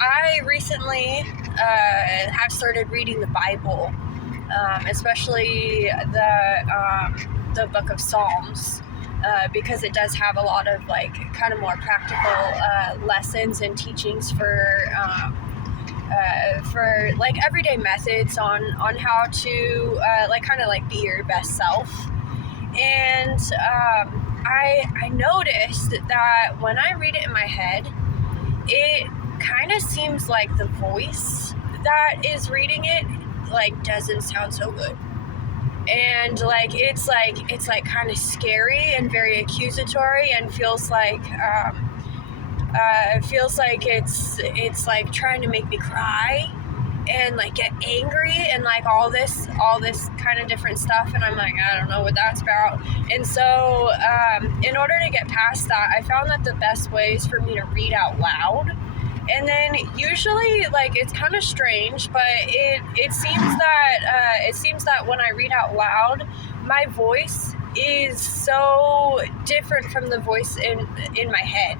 I recently have started reading the Bible, especially the Book of Psalms, because it does have a lot of like kind of more practical lessons and teachings for like everyday methods on how to like kind of like be your best self. And I noticed that when I read it in my head, it kind of seems like the voice that is reading it like doesn't sound so good, and it's like kind of scary and very accusatory, and feels like it's like trying to make me cry and like get angry and like all this kind of different stuff. And I'm like, I don't know what that's about. And so in order to get past that, I found that the best way is for me to read out loud. And then usually, like, it's kind of strange, but it seems that when I read out loud, my voice is so different from the voice in my head.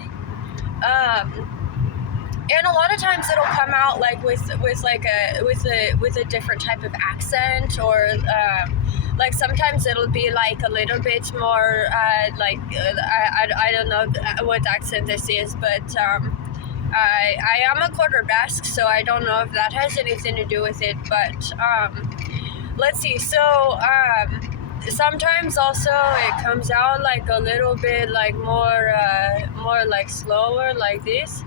And a lot of times it'll come out like with a different type of accent, or like sometimes it'll be like a little bit more I don't know what accent this is, but I am a quarter Basque, so I don't know if that has anything to do with it. But let's see. So sometimes also it comes out like a little bit like more like slower, like this.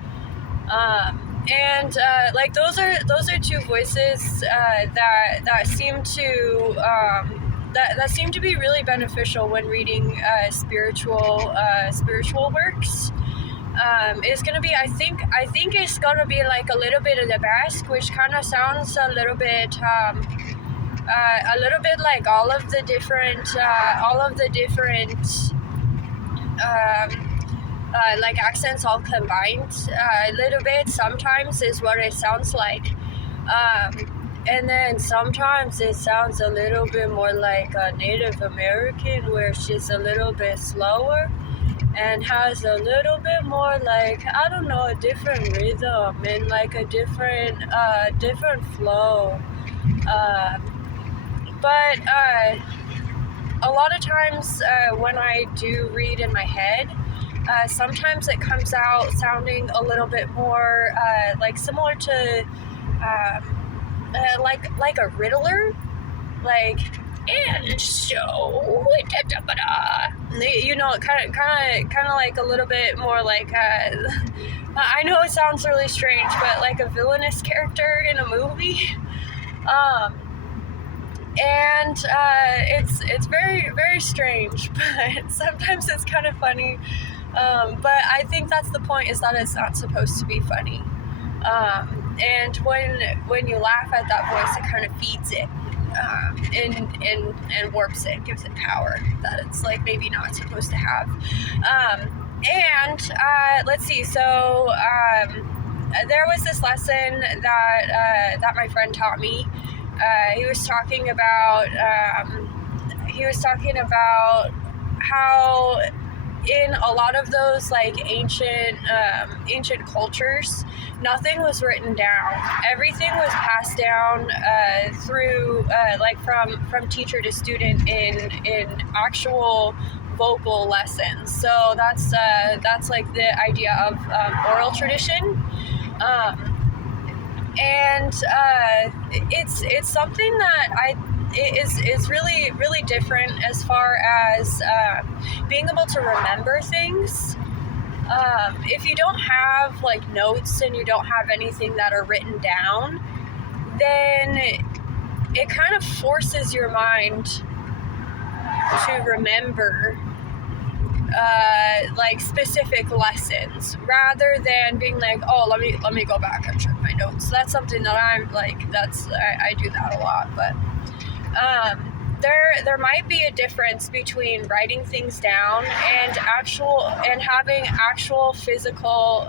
And like those are two voices that seem to that seem to be really beneficial when reading spiritual works. It's gonna be I think it's gonna be like a little bit of the Basque, which kind of sounds a little bit like all of the different like accents all combined a little bit. Sometimes is what it sounds like, and then sometimes it sounds a little bit more like a Native American, where it's just a little bit slower and has a little bit more like, I don't know, a different rhythm and like a different flow. But a lot of times when I do read in my head, sometimes it comes out sounding a little bit more like similar to like a Riddler, like, and so you know, kind of like a little bit more like I know it sounds really strange, but like a villainous character in a movie. And it's very, very strange, but sometimes it's kind of funny. But I think that's the point, is that it's not supposed to be funny. And when you laugh at that voice, it kind of feeds it, and warps it, gives it power that it's like maybe not supposed to have. And let's see. So there was this lesson that my friend taught me. He was talking about how in a lot of those like ancient cultures, nothing was written down. Everything was passed down through like from teacher to student in actual vocal lessons. So that's like the idea of oral tradition. And it's something that is really, really different as far as being able to remember things. If you don't have like notes and you don't have anything that are written down, then it kind of forces your mind to remember like specific lessons, rather than being like, oh, let me go back and check my notes. That's something that I'm like, I do that a lot. But there might be a difference between writing things down and having actual physical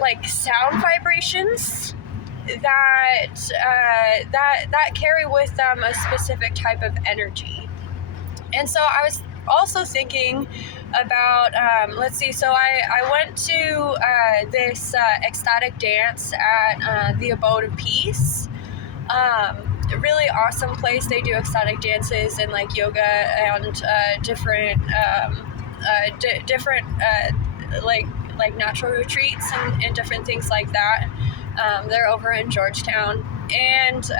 like sound vibrations that carry with them a specific type of energy. And so I was also thinking about let's see. So I went to this ecstatic dance at the Abode of Peace. A really awesome place. They do ecstatic dances and like yoga and different like natural retreats and different things like that. They're over in Georgetown, and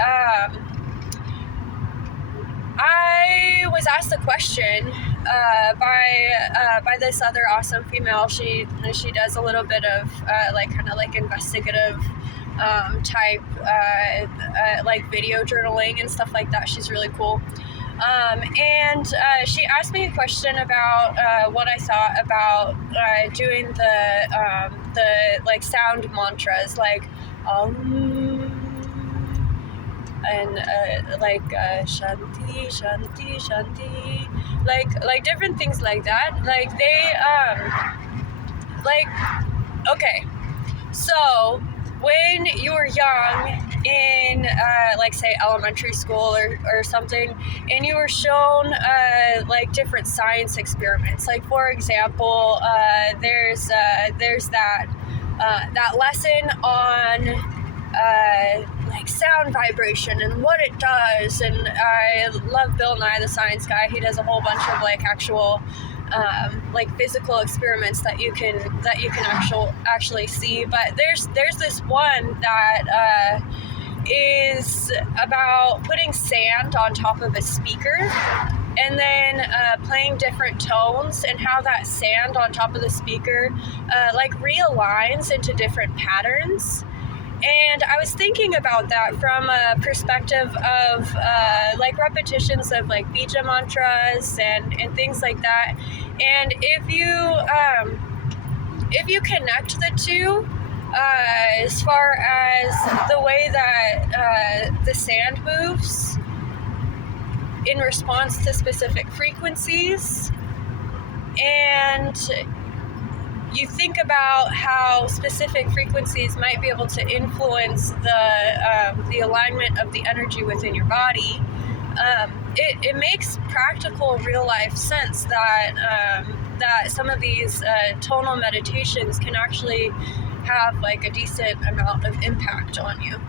I was asked a question by this other awesome female. She does a little bit of kind of like investigative type like video journaling and stuff like that. She's really cool. And she asked me a question about what I thought about doing the like sound mantras, like and shanti, shanti, shanti, like different things like that. Like they okay, so when you were young in like say elementary school or something, and you were shown like different science experiments, like for example there's that lesson on like sound vibration and what it does, and I love Bill Nye the Science Guy. He does a whole bunch of like actual like physical experiments that you can actually see. But there's this one that is about putting sand on top of a speaker and then playing different tones, and how that sand on top of the speaker like realigns into different patterns. And I was thinking about that from a perspective of like repetitions of like bija mantras and things like that. And if you connect the two, as far as the way that the sand moves in response to specific frequencies, and you think about how specific frequencies might be able to influence the alignment of the energy within your body, it makes practical real life sense that that some of these tonal meditations can actually have like a decent amount of impact on you.